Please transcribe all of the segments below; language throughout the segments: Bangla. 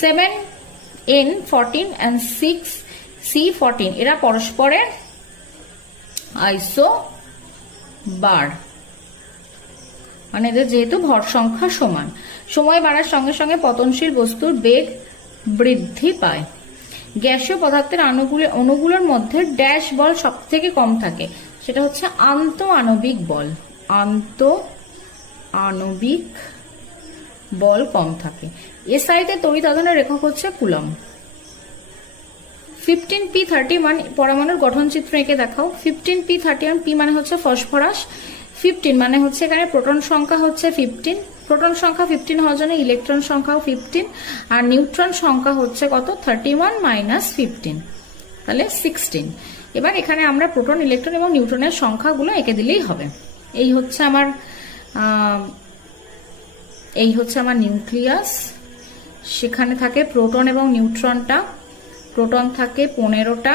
7N14 and 6C14 এরা পরস্পরের আইসোবার, মানে এদের যেহেতু ভর সংখ্যা সমান। সময় বাড়ার সঙ্গে সঙ্গে পতনশীল বস্তুর বেগ বৃদ্ধি পায়। গ্যাসীয় পদার্থের অণুগুলোর মধ্যে ড্যাশ বল সব থেকে কম থাকে, সেটা হচ্ছে আন্ত আণবিক বল। আন্ত আণবিক বল কম থাকে। এসআইতে তড়িৎ আধানের একক হচ্ছে কুলম। 15p31 পরমাণুর গঠন চিত্র এঁকে দেখাও। 15p31, পি মানে হচ্ছে ফসফরাস, 15 মানে হচ্ছে এখানে প্রোটন সংখ্যা হচ্ছে 15, প্রোটন সংখ্যা 15 হওয়ার জন্য ইলেকট্রন সংখ্যাও 15, আর নিউট্রন সংখ্যা হচ্ছে কত 31 মাইনাস 15, তাহলে 16। এবার এখানে আমরা প্রোটন, ইলেকট্রন এবং নিউট্রনের সংখ্যাগুলো এঁকে দিলেই হবে। এই হচ্ছে আমার নিউক্লিয়াস, সেখানে থাকে প্রোটন এবং নিউট্রনটা। প্রোটন থাকে 15টা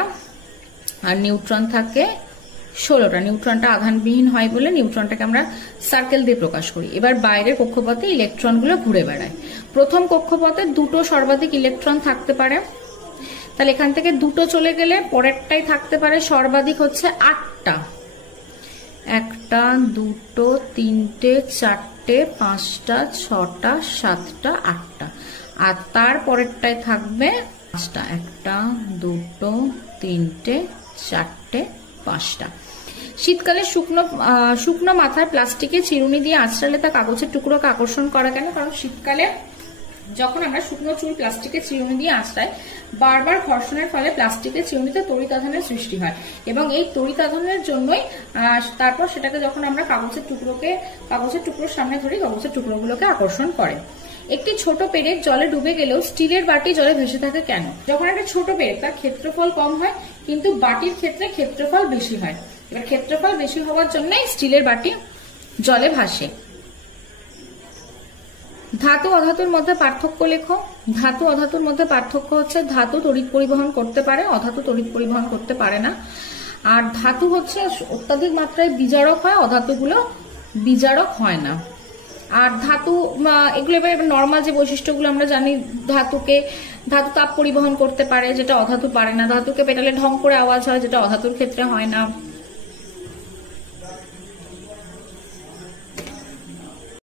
আর নিউট্রন থাকে 16টা। নিউট্রনটা আধানবিহীন হয় বলে নিউট্রনটাকে আমরা সার্কেল দিয়ে প্রকাশ করি। এবার বাইরের কক্ষপথে ইলেকট্রনগুলো ঘুরে বেড়ায়। প্রথম কক্ষপথে দুটো সর্বাধিক ইলেকট্রন থাকতে পারে, তাহলে এখান থেকে দুটো চলে গেলে পরেরটাই থাকতে পারে সর্বাধিক হচ্ছে 8টা। 1টা, 2টো, 3টে, 4টে, 5টা, 6টা, 7টা, 8টা, আর তার পরেরটায় থাকবে 5টা। 1টা, 2টো, 3টে, 4টে, 5টা। শীতকালে শুকনো মাথার প্লাস্টিকের চিরুনি দিয়ে আঁচড়ালে তা কাগজের টুকরোকে আকর্ষণ করা কেন? কারণ শীতকালে যখন আমরা শুকনো চুল প্লাস্টিকের চিরুনি দিয়ে আঁচড়াই, বারবার ঘর্ষণের ফলে প্লাস্টিকের চিরুনিতে তড়িৎ আধানের সৃষ্টি হয়, এবং এই তড়িৎ আধানের জন্যই তারপর সেটাকে যখন আমরা কাগজের টুকরোর সামনে ধরি, কাগজের টুকরোগুলোকে আকর্ষণ করে। একটি ছোট পেরেক জলে ডুবে গেলেও স্টিলের বাটি জলে ভেসে থাকে কেন? যখন একটা ছোট পেরেক, তার ক্ষেত্রফল কম হয়, কিন্তু বাটির ক্ষেত্রে ক্ষেত্রফল বেশি হয়। এবার ক্ষেত্রফল বেশি হওয়ার জন্য স্টিলের বাটি জলে ভাসে। ধাতু অধাতুর মধ্যে পার্থক্য লেখো। ধাতু অধাতুর মধ্যে পার্থক্য হচ্ছে ধাতু তড়িৎ পরিবহন করতে পারে, অধাতু তড়িৎ পরিবহন করতে পারে না। আর ধাতু হচ্ছে অত্যাধিক মাত্রায় বিজারক হয়, অধাতুগুলো বিজারক হয় না। আর ধাতু এগুলো এবার নর্মাল যে বৈশিষ্ট্যগুলো আমরা জানি, ধাতু তাপ পরিবহন করতে পারে, যেটা অধাতু পারে না। ধাতুকে পেটালে ঢং করে আওয়াজ হয়, যেটা অধাতুর ক্ষেত্রে হয় না।